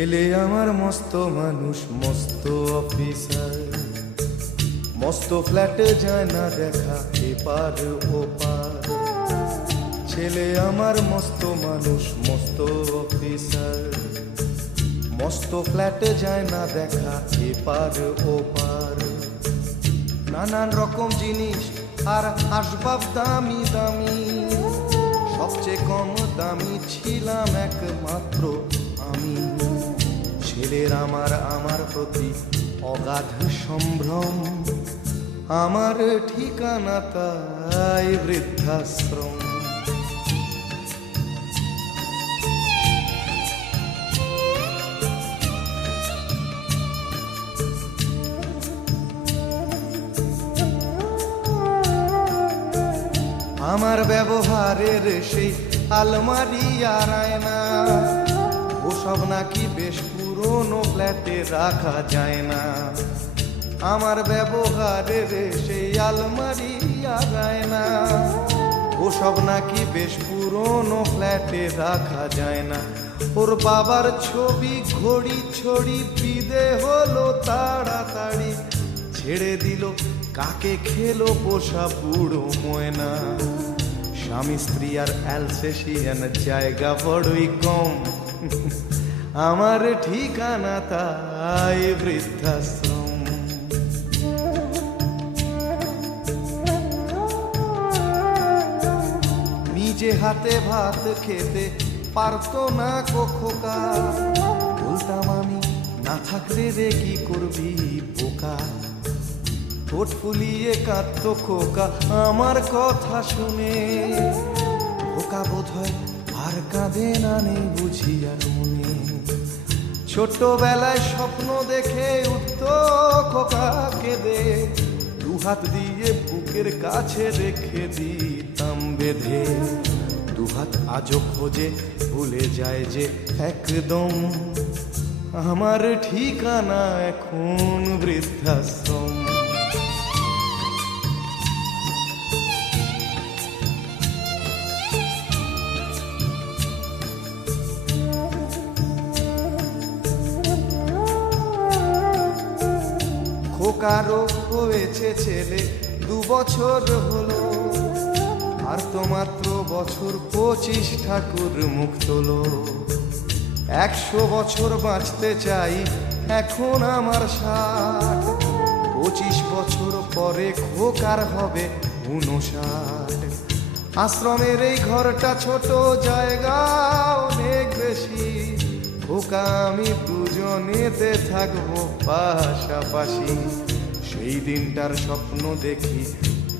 ছেলে আমার মস্ত মানুষ, মস্ত অফিসার, মস্ত ফ্ল্যাটে যায় না দেখা এপার ওপার। ছেলে আমার মস্ত মানুষ, মস্ত অফিসার, মস্ত ফ্ল্যাটে যায় না দেখা এপার ওপার। নানান রকম জিনিস আর আসবাব দামি দামি, সবচেয়ে কম দামি ছিলাম একমাত্র আমি। ছেলের আমার প্রতি অগাধ সম্ভ্রম, আমার ঠিকানা তাই বৃদ্ধাশ্রম। আমার ব্যবহারের সেই আলমারি আর আয়না, ওসব নাকি বেশ পুরনো ফ্ল্যাটে রাখা যায় না। আমার ব্যবহারের সেই আলমারি আর আয়না, ওসব নাকি বেশ পুরনো ফ্ল্যাটে রাখা যায় না। ওর বাবার ছবি ঘড়ি ছড়ি বিদে হলো তাড়াতাড়ি, ছেড়ে দিল কাকে খেলো পোষা বুড়ো ময়না। স্বামী স্ত্রী আর অ্যালসেশিয়ান জায়গা বড়ই কম, আমার ঠিকানা তাই বৃদ্ধাশ্রম। নিজে হাতে ভাত খেতে পারতো না খোকা, বলতাম আমি না থাকলে রে কি করবি বোকা। ঠোঁট ফুলিয়ে কাঁদতো খোকা আমার কথা শুনে, খোকা বোধহয় আর কাঁদে না, নেই বুঝি আর মনে। ছোটবেলায় স্বপ্ন দেখে উঠতো খোকা কেঁদে, দুহাত দিয়ে বুকের কাছে রেখে দিতাম বেঁধে। দুহাত আজও খোঁজে ভুলে যায় যে একদম, আমার ঠিকানা এখন বৃদ্ধাশ্রম। খোকারও হয়েছে ছেলে 2 বছর হলো, আর তো মাত্র বছর 25 ঠাকুর মুখ তোলো। 100 বছর বাঁচতে চাই এখন আমার 60, 25 বছর পরে খোকার হবে 59। আশ্রমের এই ঘরটা ছোট, জায়গা অনেক বেশি, খোকা আমি দুজনেতে থাকবো পাশাপাশি। সেই দিনটার স্বপ্ন দেখি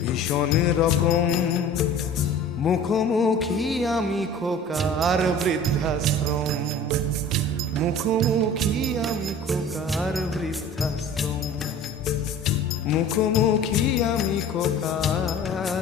ভীষণ রকম, মুখোমুখি আমি খোকার বৃদ্ধাশ্রম। মুখোমুখি আমি খোকার বৃদ্ধাশ্রম, মুখোমুখি আমি খোকার